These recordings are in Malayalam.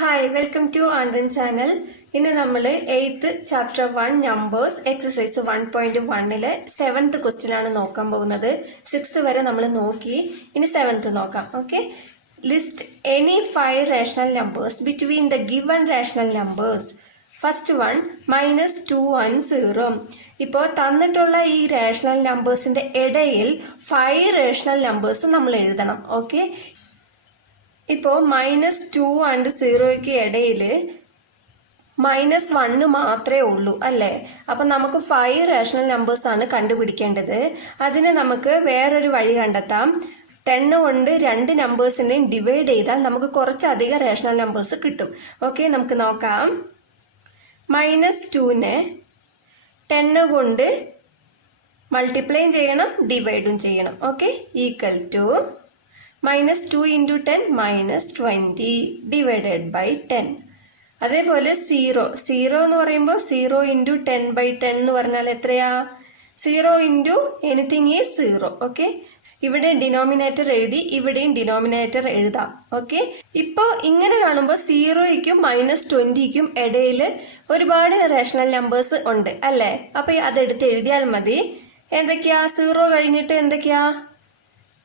Hi, welcome to Andren channel. ഇന്ന് നമ്മൾ 8th chapter 1 numbers exercise 1.1ലെ 7th question ആണ് നോക്കാൻ പോകുന്നത്. 6th വരെ നമ്മൾ നോക്കി. ഇനി 7th നോക്കാം. Okay? List any 5 rational numbers between the given rational numbers. First one -210. ഇപ്പോൾ തന്നിട്ടുള്ള ഈ റേഷണൽ നമ്പേഴ്സിന്റെ ഇടയിൽ 5 റേഷണൽ നമ്പേഴ്സ് നമ്മൾ എഴുതണം. ഓക്കെ, ഇപ്പോൾ -2 and 0ക്ക് ഇടയിൽ -1 മാത്രമേ ഉള്ളൂ അല്ലേ? അപ്പം നമുക്ക് 5 റേഷണൽ നമ്പേഴ്സ് ആണ് കണ്ടുപിടിക്കേണ്ടത്. അതിന് നമുക്ക് വേറൊരു വഴി കണ്ടെത്താം. 10 കൊണ്ട് 2 നമ്പേഴ്സിനെയും ഡിവൈഡ് ചെയ്താൽ നമുക്ക് കുറച്ചധികം റേഷണൽ നമ്പേഴ്സ് കിട്ടും. ഓക്കെ, നമുക്ക് നോക്കാം. -2നെ 10 കൊണ്ട് മൾട്ടിപ്ലൈ ചെയ്യണം, ഡിവൈഡും ചെയ്യണം. Okay, equal to -2 into 10 -20 divided by 10. അതേപോലെ 0 എന്ന് പറയുമ്പോൾ 0 into 10/10 എന്ന് പറഞ്ഞാൽ എത്രയാ? 0 into anything is 0. ഓക്കെ, ഇവിടെ ഡിനോമിനേറ്റർ എഴുതി, ഇവിടെയും ഡിനോമിനേറ്റർ എഴുതാം. ഓക്കെ, ഇപ്പോൾ ഇങ്ങനെ കാണുമ്പോൾ 0യ്ക്കും -20ക്കും ഇടയിൽ ഒരുപാട് റേഷണൽ നമ്പേഴ്സ് ഉണ്ട് അല്ലേ? അപ്പോൾ അതെടുത്ത് എഴുതിയാൽ മതി. എന്തൊക്കെയാ 0 കഴിഞ്ഞിട്ട് എന്തൊക്കെയാ?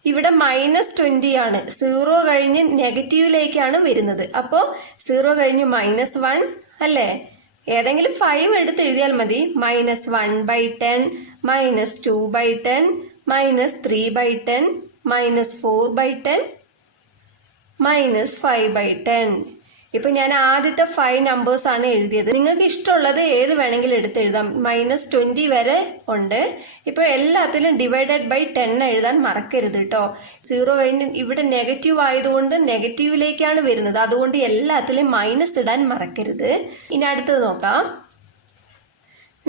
ഇവിടെ -20 ആണ്. 0 കഴിഞ്ഞ് നെഗറ്റീവിലേക്കാണ് വരുന്നത്. അപ്പോൾ 0 കഴിഞ്ഞ് -1 അല്ലേ? ഏതെങ്കിലും 5 എടുത്ത് എഴുതിയാൽ മതി. -1/10 -2/10 -3/10 -4/10 -5/10. ഇപ്പൊ ഞാൻ ആദ്യത്തെ 5 നമ്പേഴ്സ് ആണ് എഴുതിയത്. നിങ്ങൾക്ക് ഇഷ്ടമുള്ളത് ഏത് വേണമെങ്കിലും എടുത്ത് എഴുതാം. -20 വരെ ഉണ്ട്. ഇപ്പൊ എല്ലാത്തിലും ഡിവൈഡഡ് ബൈ 10 എഴുതാൻ മറക്കരുത് കേട്ടോ. 0 കഴിഞ്ഞ് ഇവിടെ നെഗറ്റീവ് ആയതുകൊണ്ട് നെഗറ്റീവിലേക്കാണ് വരുന്നത്. അതുകൊണ്ട് എല്ലാത്തിലും മൈനസ് ഇടാൻ മറക്കരുത്. ഇനി അടുത്തത് നോക്കാം.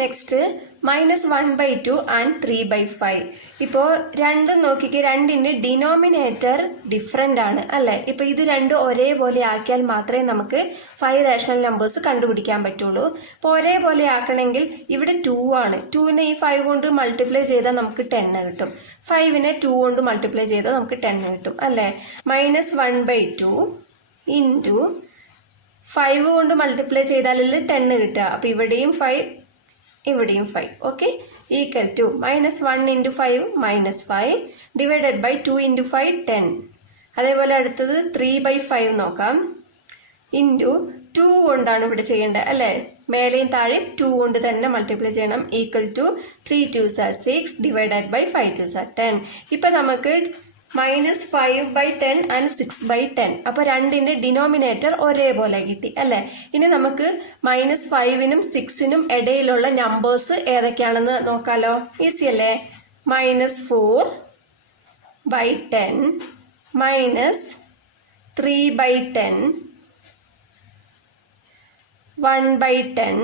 Next -1/2 and 3/5. ഇപ്പോൾ രണ്ടും നോക്കിക്ക്, രണ്ടിൻ്റെ ഡിനോമിനേറ്റർ ഡിഫറെൻ്റ് ആണ് അല്ലേ? ഇപ്പോൾ ഇത് രണ്ടും ഒരേപോലെ ആക്കിയാൽ മാത്രമേ നമുക്ക് 5 റേഷണൽ നമ്പേഴ്സ് കണ്ടുപിടിക്കാൻ പറ്റുള്ളൂ. അപ്പോൾ ഒരേപോലെ ആക്കണമെങ്കിൽ ഇവിടെ 2 ആണ്. 2നെ ഈ 5 കൊണ്ട് മൾട്ടിപ്ലൈ ചെയ്താൽ നമുക്ക് 10 കിട്ടും. 5നെ 2 കൊണ്ട് മൾട്ടിപ്ലൈ ചെയ്താൽ നമുക്ക് 10 കിട്ടും അല്ലേ? -1/2 ഇൻറ്റു 5 കൊണ്ട് മൾട്ടിപ്ലൈ ചെയ്താലല്ലേ 10 കിട്ടുക. അപ്പോൾ ഇവിടെയും 5 ഇവിടെയും 5. Okay, equal to -1 into 5 -5 divided by 2 into 5 10. അതേപോലെ അടുത്തത് 3/5 നോക്കാം. ഇൻറ്റു 2 കൊണ്ടാണ് ഇവിടെ ചെയ്യേണ്ടത് അല്ലേ? മേലെയും താഴെയും 2 കൊണ്ട് തന്നെ മൾട്ടിപ്ലൈ ചെയ്യണം. Equal to 3 2s are 6 divided by 5 2s are 10. ഇപ്പം നമുക്ക് -5/10 and 6/10. അപ്പോൾ രണ്ടിൻ്റെ ഡിനോമിനേറ്റർ ഒരേപോലെ കിട്ടി അല്ലേ? ഇനി നമുക്ക് -5നും 6നും ഇടയിലുള്ള നമ്പേഴ്സ് ഏതൊക്കെയാണെന്ന് നോക്കാലോ. ഈസി അല്ലേ? -4/10 -3/10 1/10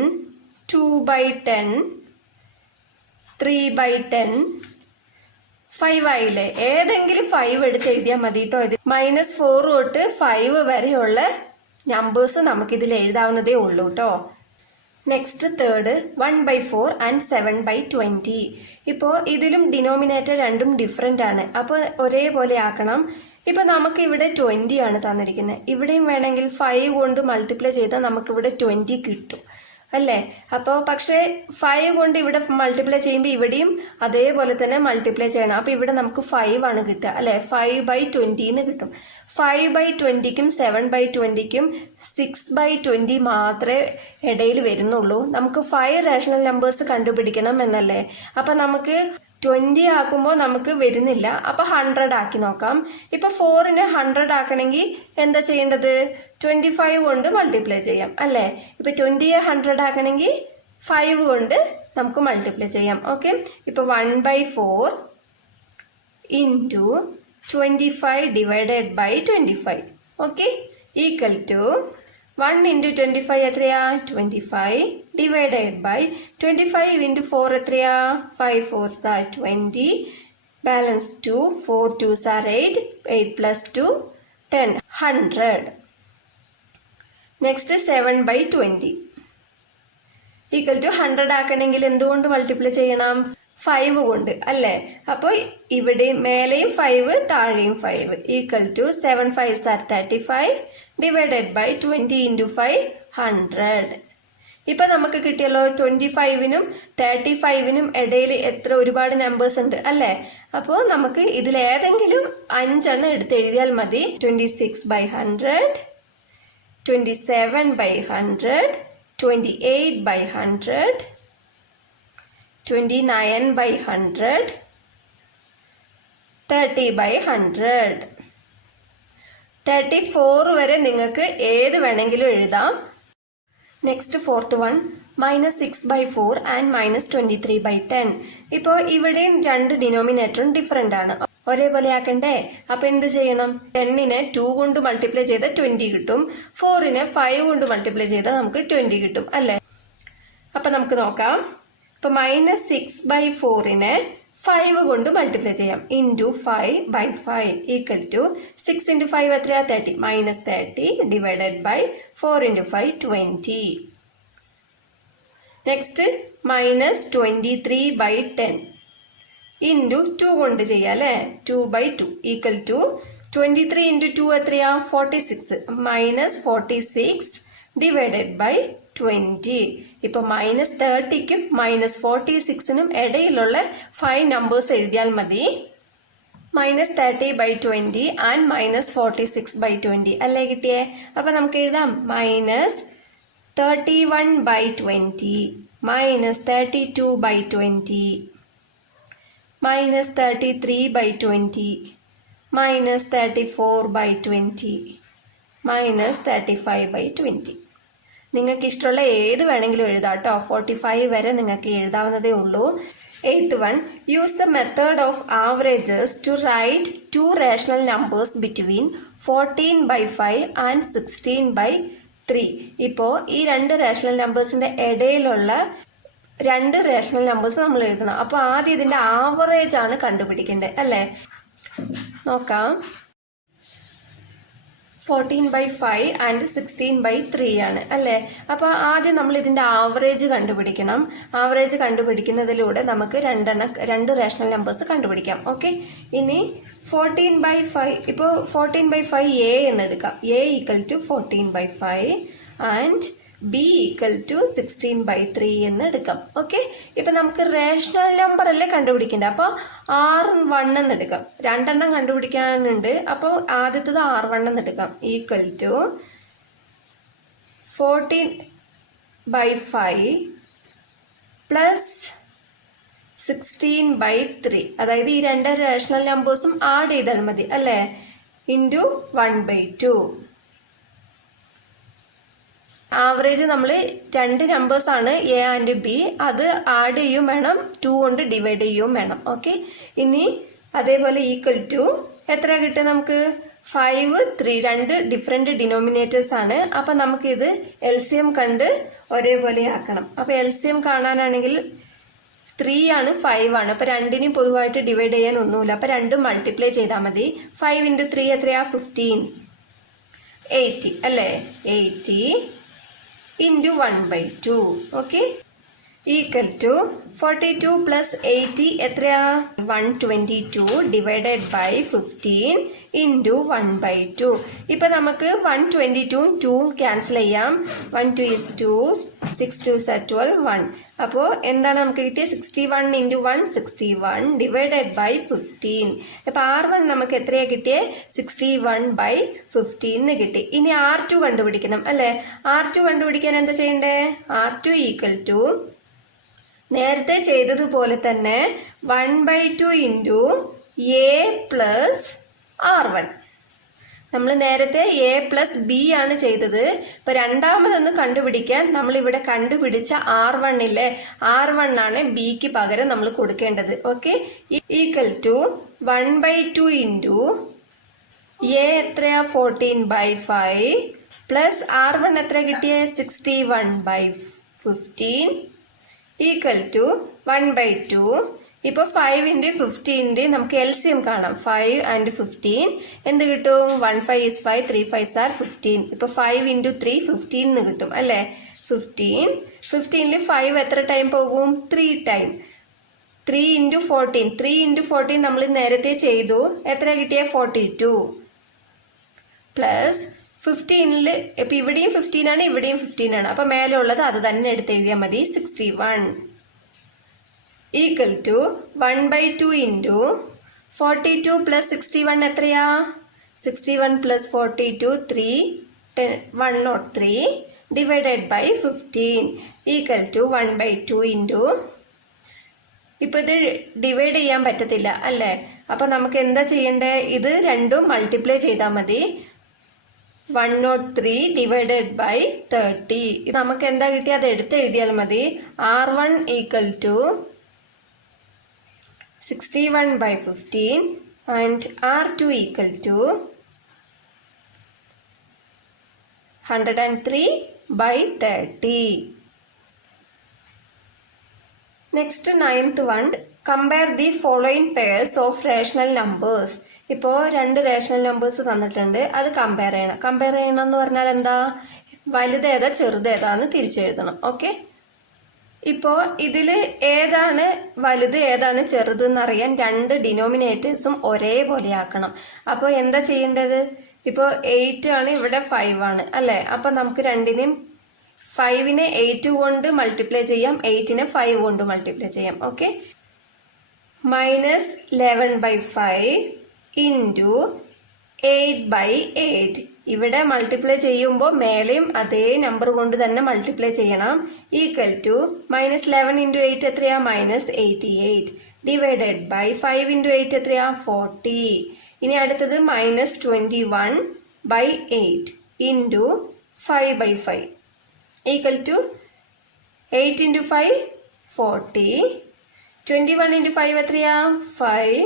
2/10 3/10 5 ആയില്ലേ? ഏതെങ്കിലും 5 എടുത്ത് എഴുതിയാൽ മതി കേട്ടോ. ഇത് -4 തൊട്ട് 5 വരെയുള്ള നമ്പേഴ്സ് നമുക്കിതിൽ എഴുതാവുന്നതേ ഉള്ളൂ കേട്ടോ. Next third 1/4 and 7/20. ഇപ്പോൾ ഇതിലും ഡിനോമിനേറ്റർ രണ്ടും ഡിഫറെൻ്റ് ആണ്. അപ്പോൾ ഒരേപോലെ ആക്കണം. ഇപ്പോൾ നമുക്ക് ഇവിടെ 20 ആണ് തന്നിരിക്കുന്നത്. ഇവിടെയും വേണമെങ്കിൽ 5 കൊണ്ട് മൾട്ടിപ്ലൈ ചെയ്താൽ നമുക്കിവിടെ 20 കിട്ടും അല്ലേ? അപ്പോൾ പക്ഷേ 5 കൊണ്ട് ഇവിടെ മൾട്ടിപ്ലൈ ചെയ്യുമ്പോൾ ഇവിടെയും അതേപോലെ തന്നെ മൾട്ടിപ്ലൈ ചെയ്യണം. അപ്പോൾ ഇവിടെ നമുക്ക് 5 ആണ് കിട്ടുക അല്ലേ? 5/20 എന്ന് കിട്ടും. 5/20ക്കും 7/20ക്കും 6/20 മാത്രമേ ഇടയിൽ വരുന്നുള്ളൂ. നമുക്ക് 5 റേഷണൽ നമ്പേഴ്സ് കണ്ടുപിടിക്കണം എന്നല്ലേ? അപ്പം നമുക്ക് 20 ആക്കുമ്പോൾ നമുക്ക് വരുന്നില്ല. അപ്പോൾ 100 ആക്കി നോക്കാം. ഇപ്പോൾ 4നെ 100 ആക്കണമെങ്കിൽ എന്താ ചെയ്യേണ്ടത്? 25 കൊണ്ട് മൾട്ടിപ്ലൈ ചെയ്യാം അല്ലേ? ഇപ്പോൾ 20യെ 100 ആക്കണമെങ്കിൽ 5 കൊണ്ട് നമുക്ക് മൾട്ടിപ്ലൈ ചെയ്യാം. ഓക്കെ, ഇപ്പോൾ 1/4 into 25 divided by 25. Okay, equal to 1 into 25 എത്രയാ? 25 ഡിവൈഡഡ് ബൈ 25 into 4 എത്രയാ? 5 4s are 20 balance 2 4 2s are 8 8 plus 2 10 100. Next 7/20 equal to 100 ആക്കണമെങ്കിൽ എന്തുകൊണ്ട് മൾട്ടിപ്ലൈ ചെയ്യണം? 5 കൊണ്ട് അല്ലേ? അപ്പോൾ ഇവിടെ മേലെയും 5 താഴെയും 5 equal to 7 5s are 35 divided by 20 into 5 100. ഇപ്പം നമുക്ക് കിട്ടിയല്ലോ 25നും 35നും ഇടയിൽ എത്ര ഒരുപാട് നമ്പേഴ്സ് ഉണ്ട് അല്ലേ? അപ്പോൾ നമുക്ക് ഇതിലേതെങ്കിലും 5 എണ്ണം എടുത്ത് എഴുതിയാൽ മതി. 26/100, 27/100, 28/100, 29/100, 30/100. 34 വരെ നിങ്ങൾക്ക് ഏത് വേണമെങ്കിലും എഴുതാം. Next fourth one -6/4 and -23/10. ഇപ്പോൾ ഇവിടെയും രണ്ട് ഡിനോമിനേറ്ററും ഡിഫറെൻ്റ് ആണ്, ഒരേപോലെ ആക്കണ്ടേ? അപ്പോൾ എന്ത് ചെയ്യണം? 10നെ 2 കൊണ്ട് മൾട്ടിപ്ലൈ ചെയ്താൽ 20 കിട്ടും, 4നെ 5 കൊണ്ട് മൾട്ടിപ്ലൈ ചെയ്താൽ നമുക്ക് 20 കിട്ടും അല്ലേ? അപ്പം നമുക്ക് നോക്കാം. ഇപ്പോൾ -6/4നെ 5 കൊണ്ട് മൾട്ടിപ്ലൈ ചെയ്യാം. ഇൻറ്റു 5/5 ഈക്വൽ ടു 6 ഇൻറ്റു 5 എത്രയാണ്? 30. -30 divided by 4 into 5 20. Next -23/10 into 2 കൊണ്ട് ചെയ്യാം അല്ലേ? 2/2 ഈക്വൽ ടു 23 ഇൻറ്റു 2 എത്രയാണ്? 46. -46 ഡിവൈഡഡ് ബൈ 20. ഇപ്പോൾ -30ക്കും -46നും ഇടയിലുള്ള 5 നമ്പേഴ്സ് എഴുതിയാൽ മതി. -30/20 ആൻഡ് -46/20 അല്ലേ കിട്ടിയേ? അപ്പോൾ നമുക്ക് എഴുതാം -31/20, -32/20, -33/20, -34/20, -35/20. നിങ്ങൾക്ക് ഇഷ്ടമുള്ള ഏത് വേണമെങ്കിലും എഴുതാം കേട്ടോ. 45 വരെ നിങ്ങൾക്ക് എഴുതാവുന്നതേ ഉള്ളൂ. 8th one, use the method of averages to write two rational numbers between 14/5 and 16/3. ഇപ്പോൾ ഈ രണ്ട് റേഷണൽ നമ്പേഴ്സിൻ്റെ ഇടയിലുള്ള രണ്ട് റേഷണൽ നമ്പേഴ്സ് നമ്മൾ എഴുതണം. അപ്പോൾ ആദ്യം ഇതിൻ്റെ ആവറേജ് ആണ് കണ്ടുപിടിക്കേണ്ടത് അല്ലേ? നോക്കാം. 14/5 ആൻഡ് 16/3 ആണ് അല്ലേ? അപ്പോൾ ആദ്യം നമ്മൾ ഇതിൻ്റെ ആവറേജ് കണ്ടുപിടിക്കണം. ആവറേജ് കണ്ടുപിടിക്കുന്നതിലൂടെ നമുക്ക് രണ്ട് റേഷണൽ നമ്പേഴ്സ് കണ്ടുപിടിക്കാം. ഓക്കെ, ഇനി 14/5, ഇപ്പോൾ 14/5 എ എന്നെടുക്കാം. A equal to 14/5 and B equal to 16/3 എന്ന് എടുക്കാം. ഓക്കെ, ഇപ്പം നമുക്ക് റേഷണൽ നമ്പർ അല്ലേ കണ്ടുപിടിക്കേണ്ടത്. അപ്പോൾ R1 എന്നെടുക്കാം. രണ്ടെണ്ണം കണ്ടുപിടിക്കാനുണ്ട്, അപ്പോൾ ആദ്യത്തത് R1 എന്നെടുക്കാം. ഈക്വൽ ടു 14/5 പ്ലസ് 16/3, അതായത് ഈ രണ്ട് റേഷണൽ നമ്പേഴ്സും ആഡ് ചെയ്താൽ മതി അല്ലേ? ഇൻറ്റു 1/2. ആവറേജ് നമ്മൾ രണ്ട് നമ്പേഴ്സാണ് എ ആൻഡ് ബി, അത് ആഡ് ചെയ്യും വേണം, 2 കൊണ്ട് ഡിവൈഡ് ചെയ്യും വേണം. ഓക്കെ, ഇനി അതേപോലെ ഈക്വൽ ടു എത്ര കിട്ടും നമുക്ക്? 5, 3, രണ്ട് ഡിഫറെൻറ്റ് ഡിനോമിനേറ്റേഴ്സ് ആണ്. അപ്പം നമുക്കിത് LCM കണ്ട് ഒരേപോലെ ആക്കണം. അപ്പോൾ LCM കാണാനാണെങ്കിൽ 3 ആണ് 5 ആണ്. അപ്പോൾ രണ്ടിനെയും പൊതുവായിട്ട് ഡിവൈഡ് ചെയ്യാൻ ഒന്നുമില്ല, അപ്പോൾ രണ്ടും മൾട്ടിപ്ലൈ ചെയ്താൽ മതി. 5 ഇൻറ്റു 3 എത്രയാണ്? 15. 80 അല്ലേ? 80 into 1/2. Okay, equal to 42 plus 80 എത്രയാ? 122 ഡിവൈഡഡ് ബൈ 15 ഇൻറ്റു 1/2. ഇപ്പം നമുക്ക് 122 2 ക്യാൻസൽ ചെയ്യാം. 1 2 is 2, 6 2s are 12, 1. അപ്പോൾ എന്താണ് നമുക്ക് കിട്ടിയത്? 61 ഇൻറ്റു 1 61 ഡിവൈഡഡ് ബൈ 15. അപ്പോൾ R1 നമുക്ക് എത്രയാണ് കിട്ടിയത്? 61/15 കിട്ടി. ഇനി R2 കണ്ടുപിടിക്കണം അല്ലേ? R2 കണ്ടുപിടിക്കാൻ എന്താ ചെയ്യണ്ടേ? R2 ഈക്വൽ ടു നേരത്തെ ചെയ്തതുപോലെ തന്നെ 1/2 ഇൻറ്റു എ പ്ലസ് R1. നമ്മൾ നേരത്തെ എ പ്ലസ് ബി ആണ് ചെയ്തത്. ഇപ്പം രണ്ടാമതൊന്ന് കണ്ടുപിടിക്കാൻ നമ്മളിവിടെ കണ്ടുപിടിച്ച R1 ഇല്ലേ, R1 ആണ് ബിക്ക് പകരം നമ്മൾ കൊടുക്കേണ്ടത്. Okay, equal to 1/2 into A എത്രയാ? 14/5 പ്ലസ് R1 എത്ര കിട്ടിയേ? 61/15 ഈക്വൽ ടു 1/2. ഇപ്പോൾ 5 ഇൻറ്റു 15 നമുക്ക് LCM കാണാം. 5 ആൻഡ് 15 എന്ത് കിട്ടും? 1 5 is 5, 3 5s are 15. ഇപ്പോൾ 5 ഇൻറ്റു 3 15 എന്ന് കിട്ടും അല്ലേ? 15. 15ൽ 5 എത്ര ടൈം പോകും? 3 ടൈം. 3 ഇൻറ്റു 14, 3 ഇൻറ്റു 14 നമ്മൾ നേരത്തെ ചെയ്തു. എത്ര കിട്ടിയ 42 പ്ലസ് 15ൽ ഇപ്പം ഇവിടെയും 15 ആണ്, ഇവിടെയും 15 ആണ്. അപ്പം മേലെ ഉള്ളത് അത് തന്നെ എടുത്ത് എഴുതിയാൽ മതി. 61 ഈക്വൽ ടു 1/2 ഇൻറ്റു 42 പ്ലസ് 61 എത്രയാ? 61 plus 42 103 divided by 15 equal to 1/2 into, ഇപ്പം ഇത് ഡിവൈഡ് ചെയ്യാൻ പറ്റത്തില്ല അല്ലേ? അപ്പം നമുക്ക് എന്താ ചെയ്യേണ്ടത്? ഇത് രണ്ടും മൾട്ടിപ്ലൈ ചെയ്താൽ മതി. 103 ഡിവൈഡഡ് ബൈ 30. നമുക്ക് എന്താ കിട്ടിയ അത് എടുത്ത് എഴുതിയാൽ മതി. R1 equal to 61/15 and R2 equal to 103/30. Next 9th one, compare the following pairs of rational numbers. ഇപ്പോൾ 2 റേഷണൽ നമ്പേഴ്സ് തന്നിട്ടുണ്ട്, അത് കമ്പയർ ചെയ്യണം. കമ്പയർ ചെയ്യണം എന്ന് പറഞ്ഞാൽ എന്താ? വലുതേതാ ചെറുതേതാന്ന് തിരിച്ചെഴുതണം. ഓക്കെ, ഇപ്പോൾ ഇതിൽ ഏതാണ് വലുത് ഏതാണ് ചെറുത് എന്നറിയാൻ 2 ഡിനോമിനേറ്റേഴ്സും ഒരേപോലെ ആക്കണം. അപ്പോൾ എന്താ ചെയ്യേണ്ടത്? ഇപ്പോൾ 8 ആണ്, ഇവിടെ 5 ആണ് അല്ലേ? അപ്പോൾ നമുക്ക് രണ്ടിനെയും 5നെ 8 കൊണ്ട് മൾട്ടിപ്ലൈ ചെയ്യാം, 8നെ 5 കൊണ്ട് മൾട്ടിപ്ലൈ ചെയ്യാം. Okay, -11/5 into 8/8. ഇവിടെ മൾട്ടിപ്ലൈ ചെയ്യുമ്പോൾ മേലെയും അതേ നമ്പർ കൊണ്ട് തന്നെ മൾട്ടിപ്ലൈ ചെയ്യണം. ഈക്വൽ ടു -11 ഇൻറ്റു 8 എത്രയാ? -88 ഡിവൈഡഡ് ബൈ 5 ഇൻറ്റു 8 എത്രയാ? 40. ഇനി അടുത്തത് -21/8 into 5/5 equal to 8 into 5 40. 21 into 5 എത്രയാ? 5.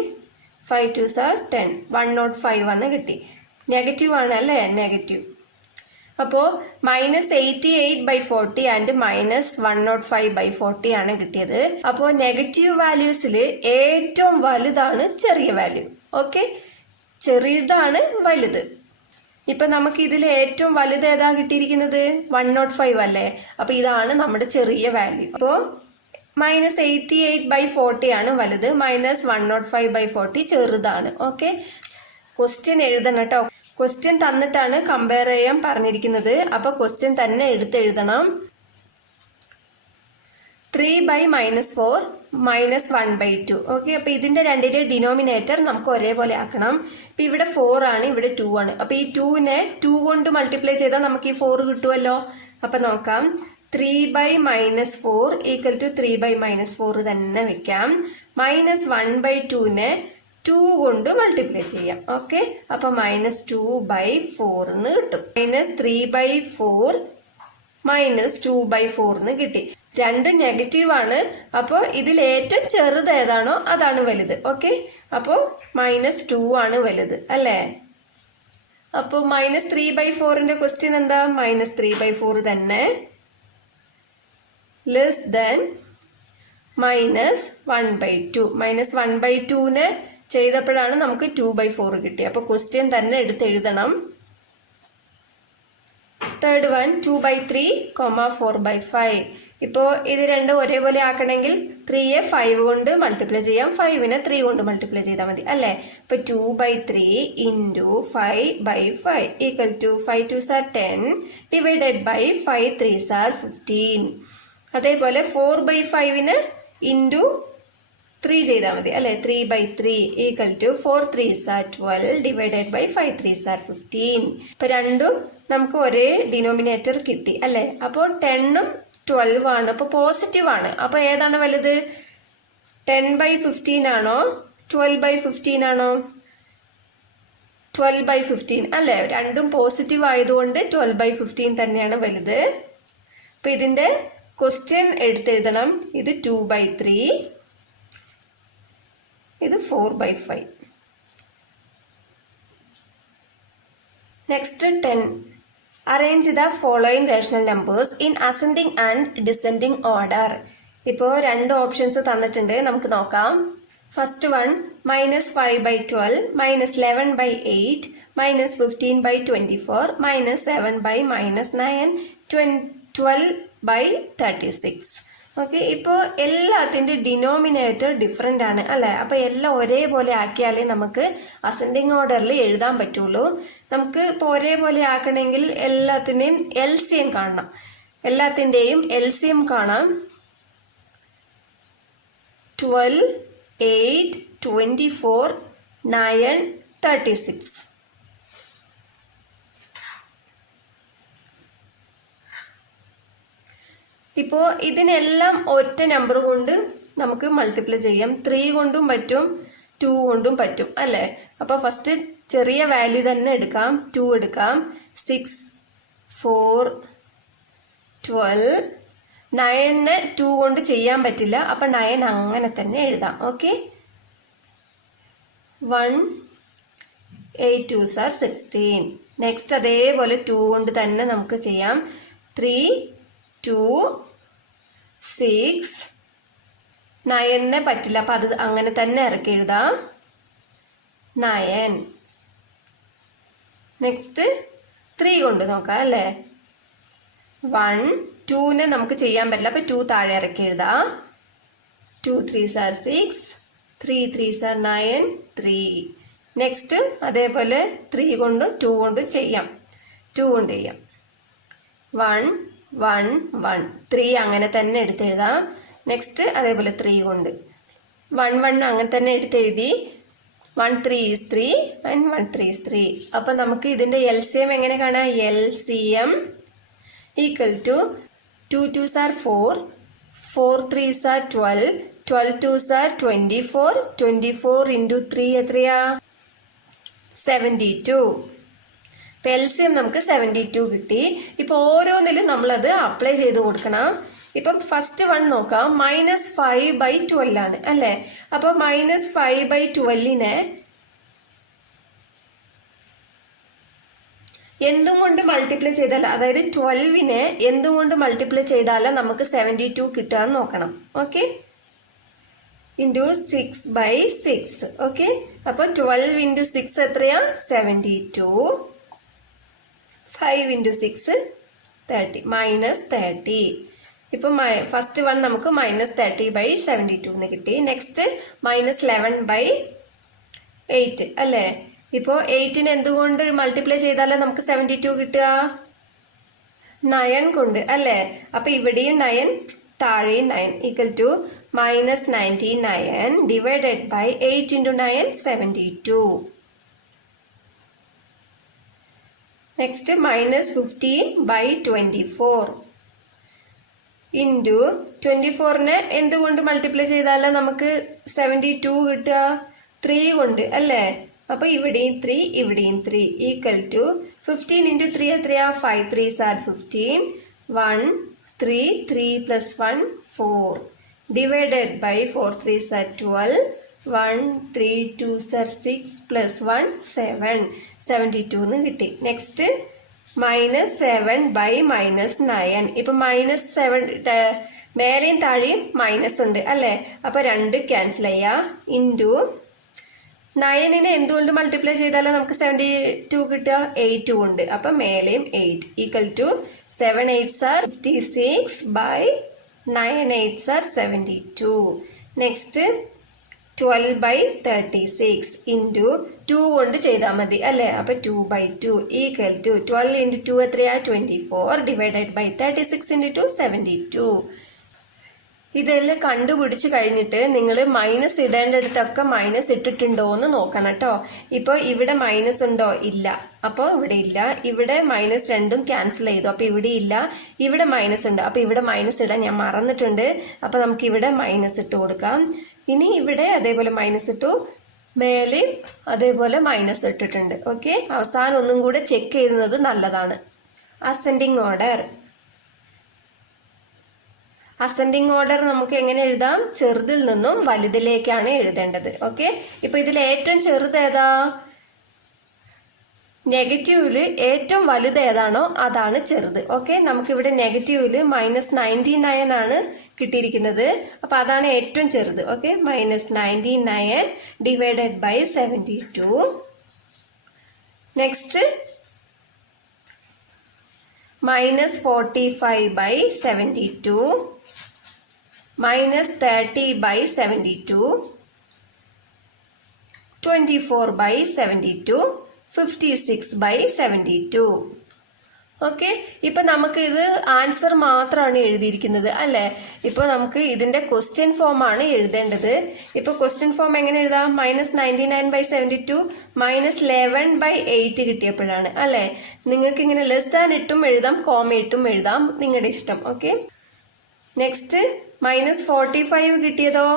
5 2s are 10. 105 വന്ന് കിട്ടി. നെഗറ്റീവ് ആണ് അല്ലേ? നെഗറ്റീവ്. അപ്പോൾ -88/40 ആൻഡ് -105/40 ആണ് കിട്ടിയത്. അപ്പോൾ നെഗറ്റീവ് വാല്യൂസിൽ ഏറ്റവും വലുതാണ് ചെറിയ വാല്യൂ. ഓക്കെ, ചെറിയതാണ് വലുത്. ഇപ്പം നമുക്ക് ഇതിൽ ഏറ്റവും വലുത് ഏതാ കിട്ടിയിരിക്കുന്നത്? 105 അല്ലേ? അപ്പോൾ ഇതാണ് നമ്മുടെ ചെറിയ വാല്യൂ. അപ്പോൾ -88/40 ആണ് വലുത്, -105/40 ചെറുതാണ്. ഓക്കെ, ക്വസ്റ്റ്യൻ എഴുതണം കേട്ടോ. ക്വസ്റ്റ്യൻ തന്നിട്ടാണ് കമ്പയർ ചെയ്യാൻ പറഞ്ഞിരിക്കുന്നത്. അപ്പോൾ ക്വസ്റ്റ്യൻ തന്നെ എഴുതണം. 3/-4 -1/2. ഓക്കെ, അപ്പോൾ ഇതിൻ്റെ രണ്ടിൻ്റെ ഡിനോമിനേറ്റർ നമുക്ക് ഒരേപോലെ ആക്കണം. ഇപ്പം ഇവിടെ 4 ആണ്, ഇവിടെ 2 ആണ്. അപ്പോൾ ഈ 2നെ 2 കൊണ്ട് മൾട്ടിപ്ലൈ ചെയ്താൽ നമുക്ക് ഈ 4 കിട്ടുമല്ലോ. അപ്പം നോക്കാം. 3/-4 ഈക്വൽ ടു 3/-4 തന്നെ വെക്കാം. -1/2നെ 2 കൊണ്ട് മൾട്ടിപ്ലൈ ചെയ്യാം. ഓക്കെ, അപ്പം -2/4 എന്ന് കിട്ടും. -3/4 -2/4 എന്ന് കിട്ടി. രണ്ടും നെഗറ്റീവ് ആണ്. അപ്പോൾ ഇതിൽ ഏറ്റവും ചെറുത് ഏതാണോ അതാണ് വലുത്. ഓക്കെ, അപ്പോൾ -2 ആണ് വലുത് അല്ലേ? അപ്പോൾ -3/4ന്റെ ക്വസ്റ്റ്യൻ എന്താ? -3/4 തന്നെ ലെസ് ദാൻ -1/2. -1/2നെ ചെയ്തപ്പോഴാണ് നമുക്ക് 2/4 കിട്ടിയത്. അപ്പോൾ ക്വസ്റ്റ്യൻ തന്നെ എഴുതണം. Third one 2/3, 4/5. ഇപ്പോൾ ഇത് രണ്ടും ഒരേപോലെ ആക്കണമെങ്കിൽ 3യെ 5 കൊണ്ട് മൾട്ടിപ്ലൈ ചെയ്യാം, 5നെ 3 കൊണ്ട് മൾട്ടിപ്ലൈ ചെയ്താൽ മതി അല്ലേ? ഇപ്പോൾ 2/3 into 5/5 equal to 5 2s are 10 divided by 5 3s are 15. അതേപോലെ 4/5ന് ഇൻറ്റു 3 ചെയ്താൽ മതി അല്ലേ? 3/3 equal to 4 3s are 12 divided by 5 3s are 15. ഇപ്പോൾ രണ്ടും നമുക്ക് ഒരേ ഡിനോമിനേറ്റർ കിട്ടി അല്ലേ? അപ്പോൾ 10ഉം 12 ആണ്. അപ്പോൾ പോസിറ്റീവ് ആണ്. അപ്പോൾ ഏതാണ് വലുത്? 10/15 ആണോ 12/15 ആണോ? 12/15 അല്ലേ? രണ്ടും പോസിറ്റീവ് ആയതുകൊണ്ട് 12/15 തന്നെയാണ് വലുത്. അപ്പോൾ ഇതിൻ്റെ ക്വസ്റ്റ്യൻ എഴുതണം. ഇത് 2/3, ഇത് 4/5. Next 10. Arrange the following rational numbers in ascending and descending order. ഇപ്പോൾ 2 ഓപ്ഷൻസ് തന്നിട്ടുണ്ട്, നമുക്ക് നോക്കാം. First one -5/12, -11/8, -15/24, -7/-9, 12/36. ഓക്കെ, ഇപ്പോൾ എല്ലാത്തിൻ്റെ ഡിനോമിനേറ്റർ ഡിഫറെൻ്റ് ആണ് അല്ലേ? അപ്പോൾ എല്ലാം ഒരേപോലെ ആക്കിയാലേ നമുക്ക് അസെൻഡിങ് ഓർഡറിൽ എഴുതാൻ പറ്റുള്ളൂ. നമുക്ക് ഇപ്പോൾ ഒരേപോലെ ആക്കണമെങ്കിൽ എല്ലാത്തിൻ്റെയും LCM കാണണം. എല്ലാത്തിൻ്റെയും LCM കാണാം. 12, 8, 24, 9, 36. ഇപ്പോൾ ഇതിനെല്ലാം ഒറ്റ നമ്പർ കൊണ്ട് നമുക്ക് മൾട്ടിപ്ലൈ ചെയ്യാം. 3 കൊണ്ടും പറ്റും, 2 കൊണ്ടും പറ്റും അല്ലേ? അപ്പോൾ ഫസ്റ്റ് ചെറിയ വാല്യൂ തന്നെ എടുക്കാം. 2 എടുക്കാം. 6, 4, 12. 9 2 കൊണ്ട് ചെയ്യാൻ പറ്റില്ല, അപ്പം 9 അങ്ങനെ തന്നെ എഴുതാം. Okay, 1, 8 2s are 16. നെക്സ്റ്റ് അതേപോലെ 2 കൊണ്ട് തന്നെ നമുക്ക് ചെയ്യാം. 3, 2, 6. 9 പറ്റില്ല, അപ്പം അത് അങ്ങനെ തന്നെ ഇറക്കി എഴുതാം. 9. നെക്സ്റ്റ് 3 കൊണ്ട് നോക്കാം അല്ലേ? 1, 2നെ നമുക്ക് ചെയ്യാൻ പറ്റില്ല, അപ്പം 2 താഴെ ഇറക്കി എഴുതാം. 2 3s are 6, 3 3s are 9, 3. Next അതേപോലെ 3 കൊണ്ട് 2 കൊണ്ട് ചെയ്യാം. 2 കൊണ്ട് ചെയ്യാം. 1 1 1 3 അങ്ങനെ തന്നെ എടുത്തെഴുതാം. നെക്സ്റ്റ് അതേപോലെ 3 കൊണ്ട് 1 1 അങ്ങനെ തന്നെ എടുത്തെഴുതി. 1 3 is 3 and 1 3 is 3. അപ്പം നമുക്ക് ഇതിൻ്റെ LCM എങ്ങനെ കാണാം? LCM equal to 2 2s are 4, 4 3s are 12, 12 2s are 24, 24 into 3 എത്രയാ? 72. ഇപ്പം LCM നമുക്ക് 72 കിട്ടി. ഇപ്പോൾ ഓരോന്നിലും നമ്മളത് അപ്ലൈ ചെയ്ത് കൊടുക്കണം. ഇപ്പം ഫസ്റ്റ് വൺ നോക്കാം. -5/12 ആണ് അല്ലേ? അപ്പോൾ -5/12നെ എന്തും കൊണ്ട് മൾട്ടിപ്ലൈ ചെയ്താൽ, അതായത് 12നെ എന്തും കൊണ്ട് മൾട്ടിപ്ലൈ ചെയ്താൽ നമുക്ക് 72 കിട്ടാൻ നോക്കണം. Okay, into 6/6. ഓക്കെ, അപ്പോൾ 12 into 6 എത്രയാ? 72. 5 into 6 30, -30. ഇപ്പം ഫസ്റ്റ് വൺ നമുക്ക് -30/72 എന്ന് കിട്ടി. നെക്സ്റ്റ് -11/8 അല്ലേ? ഇപ്പോൾ 8നെ എന്തുകൊണ്ട് മൾട്ടിപ്ലൈ ചെയ്താലേ നമുക്ക് 72 കിട്ടുക? 9 കൊണ്ട് അല്ലേ? അപ്പം ഇവിടെയും 9, താഴെയും 9, equal to -99 divided by 8 into 9 72. Next -15/24 into 24നെ എന്തുകൊണ്ട് മൾട്ടിപ്ലൈ ചെയ്താലേ നമുക്ക് 72 കിട്ടുക? 3 കൊണ്ട് അല്ലേ? അപ്പോൾ ഇവിടെയും 3, ഇവിടെയും 3, ഈക്വൽ ടു 15 into 3 എത്രയാ? 5 3s are 15, 1 3 3 plus 1 4 divided by 4 3s are 12, 1 3 2s are 6 plus 1 7, 72 എന്ന് കിട്ടി. നെക്സ്റ്റ് -7/-9. ഇപ്പം -7 മേലെയും താഴെയും മൈനസ് ഉണ്ട് അല്ലേ? അപ്പോൾ 2 ക്യാൻസൽ ചെയ്യാം. ഇൻറ്റു 9നെ എന്തുകൊണ്ട് മൾട്ടിപ്ലൈ ചെയ്താലോ നമുക്ക് 72 കിട്ടുക? 8 കൊണ്ട്. അപ്പം മേലെയും 8, equal to 7 8s are 56/9 8s are 72. Next 12/36 into 2 കൊണ്ട് ചെയ്താൽ മതി അല്ലേ? അപ്പോൾ 2/2 ഈക്വൽ ടു 12 into 2 എത്രയാ? 24 ഡിവൈഡഡ് ബൈ 36 into 2 72. ഇതെല്ലാം കണ്ടുപിടിച്ച് കഴിഞ്ഞിട്ട് നിങ്ങൾ മൈനസ് ഇടേണ്ടടുത്തൊക്കെ മൈനസ് ഇട്ടിട്ടുണ്ടോ എന്ന് നോക്കണം കേട്ടോ. ഇപ്പോൾ ഇവിടെ മൈനസ് ഉണ്ടോ? ഇല്ല. അപ്പോൾ ഇവിടെ ഇല്ല. ഇവിടെ -2 ക്യാൻസൽ ചെയ്തു, അപ്പോൾ ഇവിടെ ഇല്ല. ഇവിടെ മൈനസ് ഉണ്ട്, അപ്പോൾ ഇവിടെ മൈനസ് ഇടാൻ ഞാൻ മറന്നിട്ടുണ്ട്. അപ്പോൾ നമുക്കിവിടെ മൈനസ് ഇട്ട് കൊടുക്കാം. ഇനി ഇവിടെ അതേപോലെ മൈനസ് ഇട്ടു, മേലെ അതേപോലെ മൈനസ് ഇട്ടിട്ടുണ്ട്. ഓക്കെ, അവസാനം ഒന്നും കൂടെ ചെക്ക് ചെയ്യുന്നത് നല്ലതാണ്. Ascending order. അസെൻഡിങ് ഓർഡർ നമുക്ക് എങ്ങനെ എഴുതാം? ചെറുതിൽ നിന്നും വലുതിലേക്കാണ് എഴുതേണ്ടത്. ഓക്കെ, ഇപ്പോൾ ഇതിൽ ഏറ്റവും ചെറുത് ഏതാ? നെഗറ്റീവിൽ ഏറ്റവും വലുത് ഏതാണോ അതാണ് ചെറുത്. ഓക്കെ, നമുക്കിവിടെ നെഗറ്റീവിൽ -99 ആണ് കിട്ടിയിരിക്കുന്നത്, അപ്പോൾ അതാണ് ഏറ്റവും ചെറുത്. Okay, -99 divided by 72. Next -45/72. minus 30 by 72, 24 by 72, 56 by 72. Okay, ഇപ്പം നമുക്ക് ഇത് ആൻസർ മാത്രമാണ് എഴുതിയിരിക്കുന്നത് അല്ലേ. ഇപ്പോൾ നമുക്ക് ഇതിൻ്റെ ക്വസ്റ്റ്യൻ ഫോമാണ് എഴുതേണ്ടത്. ഇപ്പോൾ ക്വസ്റ്റ്യൻ ഫോം എങ്ങനെ എഴുതാം? -99/72 -11/8 കിട്ടിയപ്പോഴാണ് അല്ലേ. നിങ്ങൾക്ക് ഇങ്ങനെ ലെസ് ദാൻ ഇട്ടും എഴുതാം, കോമ ഇട്ടും എഴുതാം, നിങ്ങളുടെ ഇഷ്ടം. Okay, next -45 കിട്ടിയതോ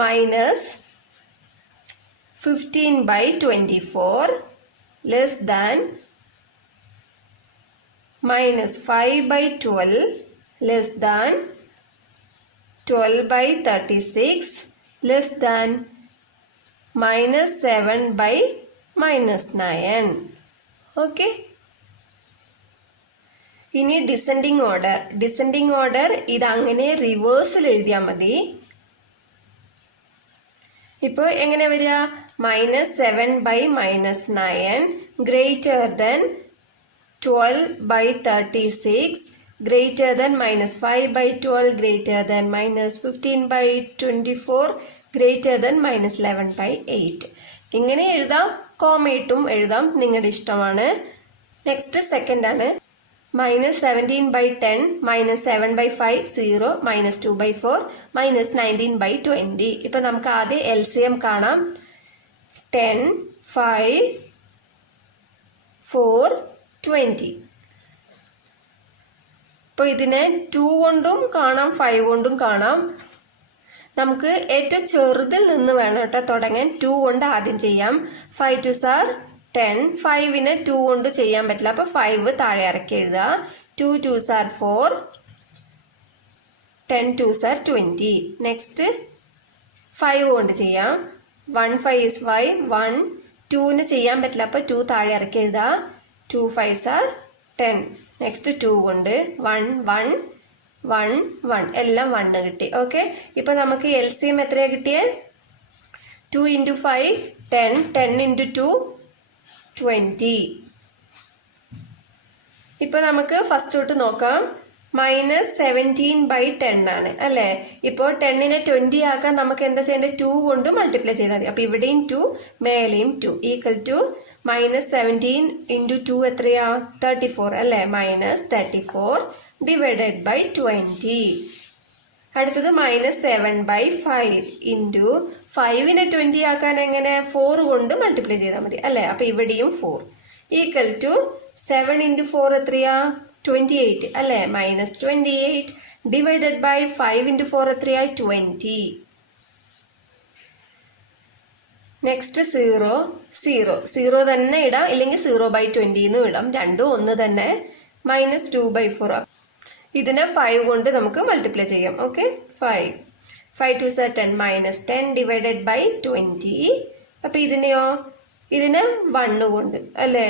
-15/24 less than -5/12 less than 12/36 less than -7/-9. Okay, ഇനി ഡിസെൻഡിങ് ഓർഡർ ഇതങ്ങനെ റിവേഴ്സിൽ എഴുതിയാൽ മതി. ഇപ്പോൾ എങ്ങനെ വരിക? -7/-9 greater than 12/36 greater than -5/12 greater than -15/24 greater than -11/8. ഇങ്ങനെ എഴുതാം, കോമയിട്ടും എഴുതാം, നിങ്ങളുടെ ഇഷ്ടമാണ്. നെക്സ്റ്റ് സെക്കൻഡ് ആണ് -17/10 -7/5 0 -2/4 -19/20. ഇപ്പം നമുക്ക് ആദ്യം LCM കാണാം. 10 5 4 20. ഇപ്പോൾ ഇതിനെ 2 കൊണ്ടും കാണാം 5 കൊണ്ടും കാണാം. നമുക്ക് ഏറ്റവും ചെറുതിൽ നിന്ന് വേണം കേട്ടോ തുടങ്ങാൻ. 2 കൊണ്ട് ആദ്യം ചെയ്യാം. 5 2s are 10. 5നെ 2 കൊണ്ട് ചെയ്യാൻ പറ്റില്ല, അപ്പോൾ 5 താഴെ ഇറക്കി എഴുതുക. 2 2s are 4. 10 2s are 20. Next 5 കൊണ്ട് ചെയ്യാം. 1 5 is 5. 1 2ന് ചെയ്യാൻ പറ്റില്ല, അപ്പോൾ 2 താഴെ ഇറക്കി എഴുതുക. 2 5s are 10. നെക്സ്റ്റ് 2 കൊണ്ട് 1 1 1 1 എല്ലാം 1 കിട്ടി. ഓക്കെ, ഇപ്പം നമുക്ക് LCM എത്രയാണ് കിട്ടിയത്? 2 × 5 10, 10 × 2 20. ഇപ്പോൾ നമുക്ക് ഫസ്റ്റ് തൊട്ട് നോക്കാം. -17/10 ആണ് അല്ലേ. ഇപ്പോൾ 10നെ 20 ആക്കാൻ നമുക്ക് എന്താ ചെയ്യേണ്ടത്? 2 കൊണ്ട് മൾട്ടിപ്ലൈ ചെയ്താൽ മതി. അപ്പോൾ ഇവിടെയും 2, മേലെയും 2 = -17 × 2 എത്രയാ? 34 അല്ലേ. -34 ഡിവൈഡഡ് ബൈ 20. അടുത്തത് -7/5 × 5നെ 20 ആക്കാൻ എങ്ങനെ? 4 കൊണ്ട് മൾട്ടിപ്ലൈ ചെയ്താൽ മതി അല്ലേ. അപ്പോൾ ഇവിടെയും 4 = 7 × 4 എത്രയാ? 28 അല്ലേ. -28 ഡിവൈഡഡ് ബൈ 5 × 4 എത്രയാ? 20. നെക്സ്റ്റ് 0 0 0 തന്നെ ഇടാം, ഇല്ലെങ്കിൽ 0/20 എന്നും ഇടാം, രണ്ടും ഒന്ന് തന്നെ. -2/4 ഇതിനെ 5 കൊണ്ട് നമുക്ക് മൾട്ടിപ്ലൈ ചെയ്യാം. Okay, 5 2s are 10 -10 divided by 20. അപ്പം ഇതിനെയോ? ഇതിന് 1 കൊണ്ട് അല്ലേ.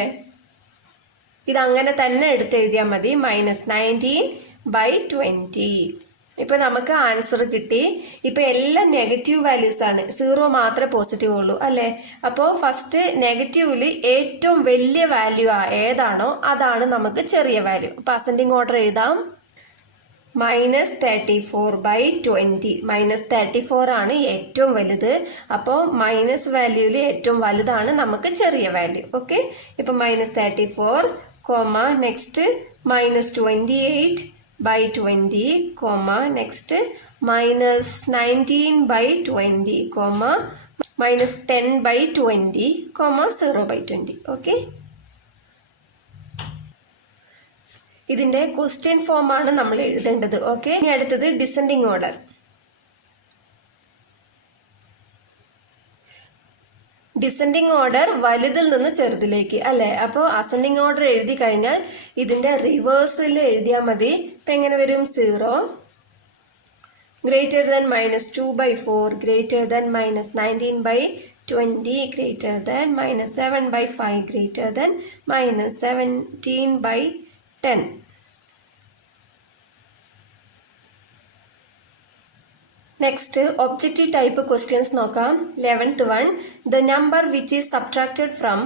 ഇതങ്ങനെ തന്നെ എടുത്തെഴുതിയാൽ മതി. -19/20. ഇപ്പം നമുക്ക് ആൻസർ കിട്ടി. ഇപ്പം എല്ലാം നെഗറ്റീവ് വാല്യൂസ് ആണ്, 0 മാത്രമേ പോസിറ്റീവ് ഉള്ളൂ അല്ലേ. അപ്പോൾ ഫസ്റ്റ് നെഗറ്റീവിൽ ഏറ്റവും വലിയ വാല്യൂ ഏതാണോ അതാണ് നമുക്ക് ചെറിയ വാല്യൂ. അപ്പോൾ അസെൻഡിങ് ഓർഡർ എഴുതാം. -34/20 -34 ആണ് ഏറ്റവും വലുത്. അപ്പോൾ മൈനസ് വാല്യൂവിൽ ഏറ്റവും വലുതാണ് നമുക്ക് ചെറിയ വാല്യൂ. ഓക്കെ, ഇപ്പം -34, നെക്സ്റ്റ് -28/20, നെക്സ്റ്റ് -19/20, -10/20, 0/20. ഓക്കെ, ഇതിൻ്റെ ക്വസ്റ്റ്യൻ ഫോമാണ് നമ്മൾ എഴുതേണ്ടത്. ഓക്കെ, ഇനി അടുത്തത് ഡിസെൻഡിങ് ഓർഡർ. ഡിസെൻഡിങ് ഓർഡർ വലുതിൽ നിന്ന് ചെറുതിലേക്ക് അല്ലേ. അപ്പോൾ അസെൻഡിങ് ഓർഡർ എഴുതി കഴിഞ്ഞാൽ ഇതിൻ്റെ റിവേഴ്സിൽ എഴുതിയാൽ മതി. ഇപ്പം എങ്ങനെ വരും? 0 greater than -2/4 greater than -19/20 greater than -7/5 greater than -17/10. Next objective type questions നോക്കാം. 11th one, the number which is subtracted from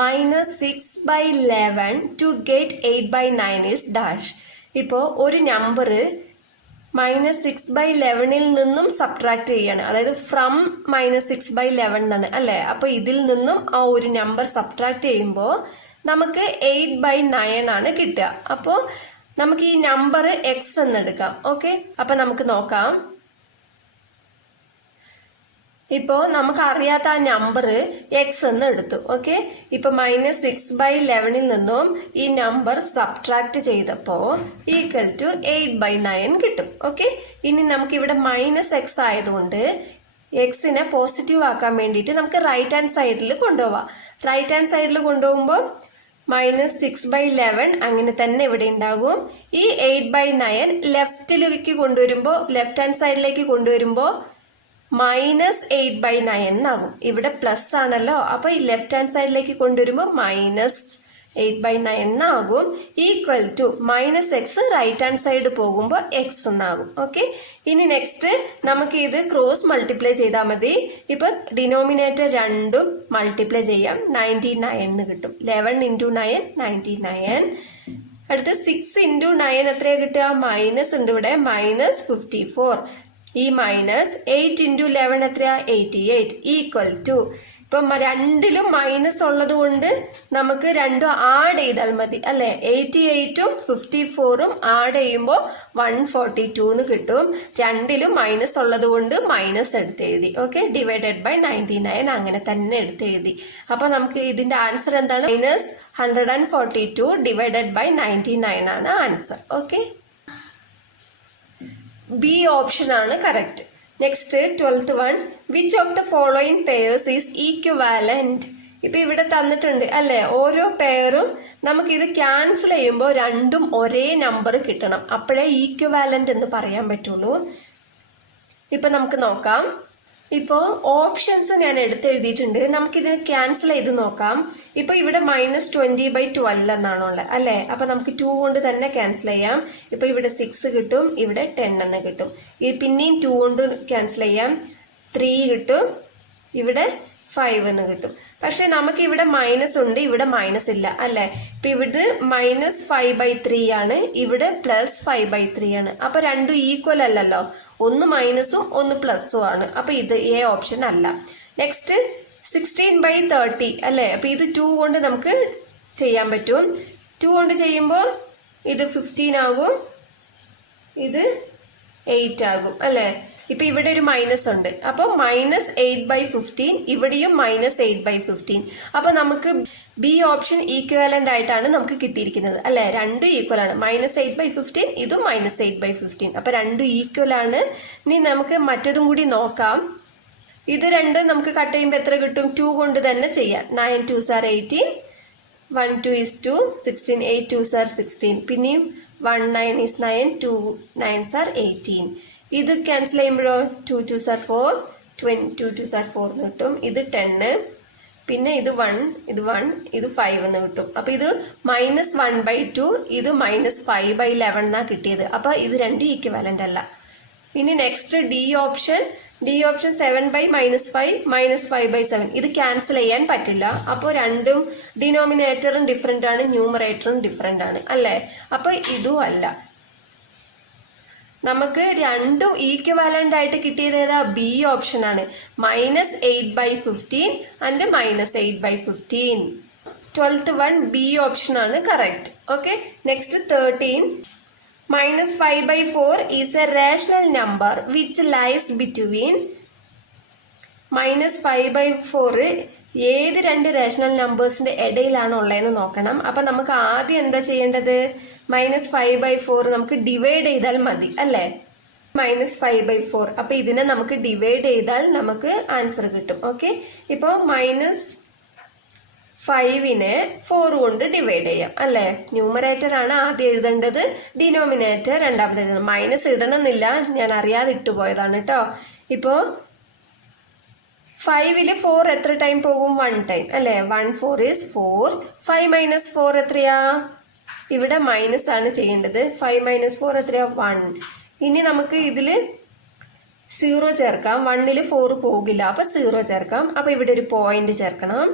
-6/11 to get 8/9 is dash. ഇപ്പോൾ ഒരു നമ്പർ -6/11 നിന്നും സബ്ട്രാക്ട് ചെയ്യാണ്, അതായത് ഫ്രം -6/11 എന്നാണ് അല്ലേ. അപ്പൊ ഇതിൽ നിന്നും ആ ഒരു നമ്പർ സബ്ട്രാക്ട് ചെയ്യുമ്പോൾ നമുക്ക് 8/9 ആണ് കിട്ടുക. അപ്പോൾ നമുക്ക് ഈ നമ്പർ എക്സ് എന്ന് എടുക്കാം. ഓക്കെ, അപ്പൊ നമുക്ക് നോക്കാം. ഇപ്പോൾ നമുക്ക് അറിയാത്ത ആ നമ്പർ എക്സ് എന്ന് എടുത്തു. ഓക്കെ, ഇപ്പൊ -6/11 നിന്നും ഈ നമ്പർ സബ്ട്രാക്ട് ചെയ്തപ്പോൾ ഈക്വൽ ടു 8/9 കിട്ടും. ഓക്കെ, ഇനി നമുക്ക് ഇവിടെ -x ആയതുകൊണ്ട് എക്സിനെ പോസിറ്റീവ് ആക്കാൻ വേണ്ടിയിട്ട് നമുക്ക് റൈറ്റ് ഹാൻഡ് സൈഡിൽ കൊണ്ടുപോവാം. റൈറ്റ് ഹാൻഡ് സൈഡിൽ കൊണ്ടുപോകുമ്പോൾ -6/11 അങ്ങനെ തന്നെ ഇവിടെ ഉണ്ടാകും. ഈ 8/9 ലെഫ്റ്റിലേക്ക് കൊണ്ടുവരുമ്പോൾ, ലെഫ്റ്റ് ഹാൻഡ് സൈഡിലേക്ക് കൊണ്ടുവരുമ്പോൾ -8/9 എന്നാകും. ഇവിടെ പ്ലസ് ആണല്ലോ, അപ്പൊ ഈ ലെഫ്റ്റ് ഹാൻഡ് സൈഡിലേക്ക് കൊണ്ടുവരുമ്പോൾ -8/9 എന്നാകും. Equal to -x right hand side പോകുമ്പോൾ x എന്നാകും. ഓക്കെ, ഇനി നെക്സ്റ്റ് നമുക്ക് ഇത് ക്രോസ് മൾട്ടിപ്ലൈ ചെയ്താൽ മതി. ഇപ്പൊ ഡിനോമിനേറ്റർ രണ്ടും മൾട്ടിപ്ലൈ ചെയ്യാം. 99 എന്ന് കിട്ടും. 11 × 9 99. അടുത്ത് 6 × 9 എത്രയാ കിട്ടുക? മൈനസ് ഉണ്ട് ഇവിടെ, -54. ഈ -8 × 11 എത്രയാ? 88. ഈക്വൽ ടു, ഇപ്പം രണ്ടിലും മൈനസ് ഉള്ളത് കൊണ്ട് നമുക്ക് രണ്ടും ആഡ് ചെയ്താൽ മതി അല്ലെ. 88ഉം 54ഉം ആഡ് ചെയ്യുമ്പോൾ 142 എന്ന് കിട്ടും. രണ്ടിലും മൈനസ് ഉള്ളത് കൊണ്ട് മൈനസ് എടുത്തെഴുതി. ഓക്കെ, /99 അങ്ങനെ തന്നെ എടുത്തെഴുതി. അപ്പൊ നമുക്ക് ഇതിന്റെ ആൻസർ എന്താണ്? -142 /99 ആണ് ആൻസർ. ഓക്കെ, ബി ഓപ്ഷൻ ആണ് correct. Next 12th one, which of the following pairs is equivalent? ഇപ്പൊ ഇവിടെ തന്നിട്ടുണ്ട് അല്ലെ, ഓരോ പെയറും നമുക്ക് ഇത് ക്യാൻസൽ ചെയ്യുമ്പോൾ രണ്ടും ഒരേ നമ്പർ കിട്ടണം, അപ്പോഴേ ഈക്വാലന്റ് എന്ന് പറയാൻ പറ്റുള്ളൂ. ഇപ്പൊ നമുക്ക് നോക്കാം. ഇപ്പോൾ ഓപ്ഷൻസ് ഞാൻ എടുത്തെഴുതിയിട്ടുണ്ട്. നമുക്കിത് ക്യാൻസൽ ചെയ്ത് നോക്കാം. ഇപ്പൊ ഇവിടെ -20/12 എന്നാണുള്ളത് അല്ലെ. അപ്പൊ നമുക്ക് 2 കൊണ്ട് തന്നെ ക്യാൻസൽ ചെയ്യാം. ഇപ്പൊ ഇവിടെ 6 കിട്ടും, ഇവിടെ 10 എന്ന് കിട്ടും. പിന്നെയും 2 കൊണ്ട് ക്യാൻസൽ ചെയ്യാം. 3 കിട്ടും, ഇവിടെ 5 എന്ന് കിട്ടും. പക്ഷെ നമുക്ക് ഇവിടെ മൈനസ് ഉണ്ട്, ഇവിടെ മൈനസ് ഇല്ല അല്ലെ. ഇപ്പൊ ഇവിടെ -5/3 ആണ്, ഇവിടെ +5/3 ആണ്. അപ്പൊ രണ്ടും ഈക്വൽ അല്ലല്ലോ, ഒന്ന് മൈനസും ഒന്ന് പ്ലസും ആണ്. അപ്പൊ ഇത് എ ഓപ്ഷൻ അല്ല. നെക്സ്റ്റ് 16/30 അല്ലെ. അപ്പൊ ഇത് 2 കൊണ്ട് നമുക്ക് ചെയ്യാൻ പറ്റും. 2 കൊണ്ട് ചെയ്യുമ്പോൾ ഇത് 15 ആകും, ഇത് 8 ആകും അല്ലെ. ഇപ്പൊ ഇവിടെ ഒരു മൈനസ് ഉണ്ട്, അപ്പൊ -8/15, ഇവിടെയും -8/15. അപ്പൊ നമുക്ക് ബി ഓപ്ഷൻ ഈക്വലന്റ് ആയിട്ടാണ് നമുക്ക് കിട്ടിയിരിക്കുന്നത് അല്ലെ. രണ്ടും ഈക്വൽ ആണ്. -8/15, ഇതും -8/15. അപ്പൊ രണ്ടും ഈക്വൽ ആണ്. ഇനി നമുക്ക് മറ്റതും കൂടി നോക്കാം. ഇത് രണ്ടും നമുക്ക് കട്ട് ചെയ്യുമ്പോൾ എത്ര കിട്ടും? 2 കൊണ്ട് തന്നെ ചെയ്യാം. 9 2s are 18, 1 2 is 2, 16 8 2s are 16. പിന്നെയും 1 9 is 9, 2 9s are 18. ഇത് ക്യാൻസൽ ചെയ്യുമ്പോഴോ 2 2s are 4, 2 2s are 4 എന്ന് കിട്ടും. ഇത് 10, പിന്നെ ഇത് 1, ഇത് 1, ഇത് 5 എന്ന് കിട്ടും. അപ്പൊ ഇത് -1/2, ഇത് -5/11 എന്നാ കിട്ടിയത്. അപ്പൊ ഇത് രണ്ടും ഈക്വലന്റ് അല്ല. ഇനി നെക്സ്റ്റ് ഡി ഓപ്ഷൻ 7/-5 -5/7. ഇത് ക്യാൻസൽ ചെയ്യാൻ പറ്റില്ല. അപ്പോൾ രണ്ടും ഡിനോമിനേറ്ററും ഡിഫറെന്റ് ആണ്, ന്യൂമറേറ്ററും ഡിഫറെന്റ് ആണ് അല്ലേ. അപ്പൊ ഇതും അല്ല. നമുക്ക് രണ്ടും ഈക്വലന്റ് ആയിട്ട് കിട്ടിയത് ഏതാ? ബി ഓപ്ഷൻ ആണ്. -8/15 and -8/15. 12th one B option ആണ് correct. Okay, next 13. -5/4 is a rational number which lies between -5/4 ഏത് രണ്ട് റേഷണൽ നമ്പേഴ്സിന്റെ ഇടയിലാണ് ഉള്ളതെന്ന് നോക്കണം. അപ്പൊ നമുക്ക് ആദ്യം എന്താ ചെയ്യേണ്ടത്? -5/4 നമുക്ക് ഡിവൈഡ് ചെയ്താൽ മതി അല്ലേ. -5/4, അപ്പൊ ഇതിനെ നമുക്ക് ഡിവൈഡ് ചെയ്താൽ നമുക്ക് ആൻസർ കിട്ടും. ഓക്കെ, ഇപ്പൊ -5നെ 4 കൊണ്ട് ഡിവൈഡ് ചെയ്യാം അല്ലെ. ന്യൂമറേറ്റർ ആണ് ആദ്യം എഴുതേണ്ടത്, ഡിനോമിനേറ്റർ രണ്ടാമത് എഴുതണം. മൈനസ് ഇടണമെന്നില്ല, ഞാൻ അറിയാതെ ഇട്ടുപോയതാണ് കേട്ടോ. ഇപ്പോ 5ല് 4 എത്ര ടൈം പോകും? 1 ടൈം അല്ലെ. 1 4 is 4. 5 - 4 എത്രയാ? ഇവിടെ മൈനസ് ആണ് ചെയ്യേണ്ടത്. 5 - 4 എത്രയാ? 1. ഇനി നമുക്ക് ഇതില് 0 ചേർക്കാം. 1ല് 4 പോകില്ല, അപ്പൊ 0 ചേർക്കാം. അപ്പൊ ഇവിടെ ഒരു പോയിന്റ് ചേർക്കണം.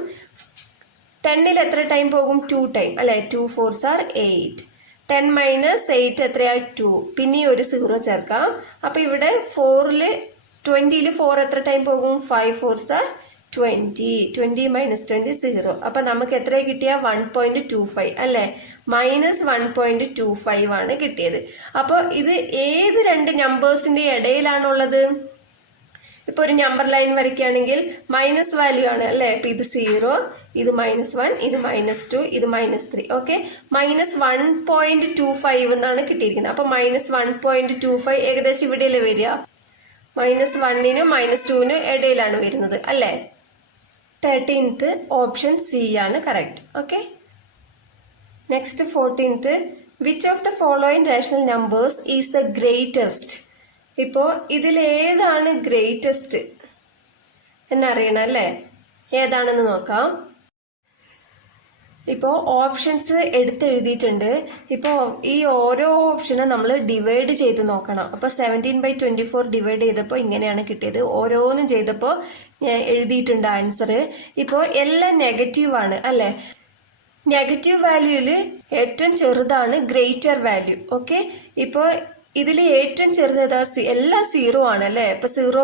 10ൽ എത്ര ടൈം പോകും? 2 ടൈം അല്ലെ. 2 4s are 8. 10 മൈനസ് 8 എത്രയായി 2. പിന്നെ ഒരു 0 ചേർക്കാം. അപ്പോൾ ഇവിടെ 4ൽ 20ൽ 4 എത്ര ടൈം പോകും? 5 4s are 20. 20 മൈനസ് 20 0. അപ്പം നമുക്ക് എത്ര കിട്ടിയ 1.25 അല്ലേ? മൈനസ് 1.25 ആണ് കിട്ടിയത്. അപ്പോൾ ഇത് ഏത് രണ്ട് നമ്പേഴ്സിൻ്റെ ഇടയിലാണുള്ളത്? ഇപ്പോൾ ഒരു നമ്പർ ലൈൻ വരയ്ക്കുകയാണെങ്കിൽ മൈനസ് വാല്യൂ ആണ് അല്ലേ? അപ്പോൾ ഇത് 0, ഇത് -1, ഇത് -2, ഇത് -3. ഓക്കെ, -1.25 എന്നാണ് കിട്ടിയിരിക്കുന്നത്. അപ്പോൾ -1.25 ഏകദേശം ഇവിടെയല്ലേ വരിക? -1നും -2നും ഇടയിലാണ് വരുന്നത് അല്ലേ? 13th ഓപ്ഷൻ സി ആണ് correct. Okay, next 14th, which of the following rational numbers is the greatest? ഇപ്പോൾ ഇതിലേതാണ് ഗ്രേറ്റസ്റ്റ് എന്നറിയണം അല്ലേ? ഏതാണെന്ന് നോക്കാം. ഇപ്പോൾ ഓപ്ഷൻസ് എടുത്തെഴുതിയിട്ടുണ്ട്. ഇപ്പോൾ ഈ ഓരോ ഓപ്ഷനും നമ്മൾ ഡിവൈഡ് ചെയ്ത് നോക്കണം. അപ്പോൾ 17/24 ഡിവൈഡ് ചെയ്തപ്പോൾ ഇങ്ങനെയാണ് കിട്ടിയത്. ഓരോന്നും ചെയ്തപ്പോൾ ഞാൻ എഴുതിയിട്ടുണ്ട് ആൻസർ. ഇപ്പോൾ എല്ലാം നെഗറ്റീവാണ് അല്ലേ? നെഗറ്റീവ് വാല്യൂവിൽ ഏറ്റവും ചെറുതാണ് ഗ്രേറ്റർ വാല്യൂ. ഓക്കെ, ഇപ്പോൾ ഇതിൽ ഏറ്റവും ചെറുത് എല്ലാം 0 ആണ് അല്ലേ? ഇപ്പോൾ 0.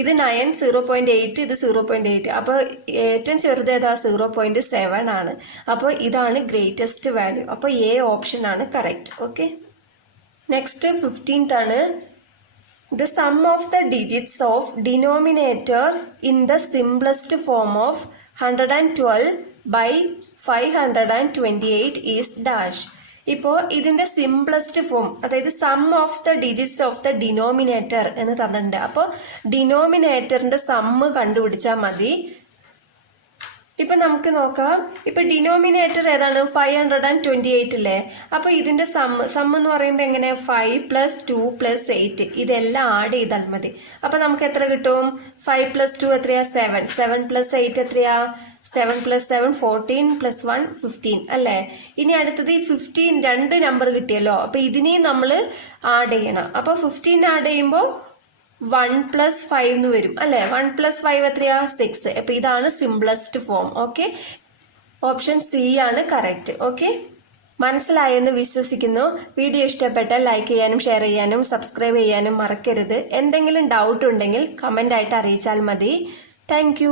ഇത് 9, 0.8, ഇത് 0.8. അപ്പോൾ ഏറ്റവും ചെറുത് ഏതാ? 0.7 ആണ്. അപ്പോൾ ഇതാണ് ഗ്രേറ്റസ്റ്റ് വാല്യൂ. അപ്പോൾ എ ഓപ്ഷൻ ആണ് കറക്റ്റ്. ഓക്കെ, നെക്സ്റ്റ് 15th ആണ്. The sum of the digits of denominator in the simplest form of 112/528 is dash. ഇപ്പോൾ ഇതിൻ്റെ സിംപ്ലസ്റ്റ് ഫോം, അതായത് sum of the digits of the denominator എന്ന് തന്നിട്ടുണ്ട്. അപ്പോൾ ഡിനോമിനേറ്ററിൻ്റെ സമ്മ് കണ്ടുപിടിച്ചാൽ മതി. ഇപ്പം നമുക്ക് നോക്കാം. ഇപ്പം ഡിനോമിനേറ്റർ ഏതാണ്? 528 അല്ലേ? അപ്പോൾ ഇതിൻ്റെ സമ്മ് എന്ന് പറയുമ്പോൾ എങ്ങനെ? 5 + 2 + 8 ഇതെല്ലാം ആഡ് ചെയ്താൽ മതി. അപ്പോൾ നമുക്ക് എത്ര കിട്ടും? 5 + 2 എത്രയാ? 7. 7 + 8 എത്രയാ? 7 + 7 14 + 1 15 അല്ലേ? ഇനി അടുത്തത് ഈ 15 രണ്ട് നമ്പർ കിട്ടിയല്ലോ. അപ്പോൾ ഇതിനെയും നമ്മൾ ആഡ് ചെയ്യണം. അപ്പോൾ 15 ആഡ് ചെയ്യുമ്പോൾ 1 + 5 എന്ന് വരും അല്ലേ? 1 + 5 എത്രയാ? 6. അപ്പോൾ ഇതാണ് simplest form. Okay, option C ആണ് കറക്റ്റ്. ഓക്കെ, മനസ്സിലായെന്ന് വിശ്വസിക്കുന്നു. വീഡിയോ ഇഷ്ടപ്പെട്ടാൽ ലൈക്ക് ചെയ്യാനും ഷെയർ ചെയ്യാനും സബ്സ്ക്രൈബ് ചെയ്യാനും മറക്കരുത്. എന്തെങ്കിലും ഡൗട്ട് ഉണ്ടെങ്കിൽ കമൻ്റ് ആയിട്ട് അറിയിച്ചാൽ മതി. താങ്ക്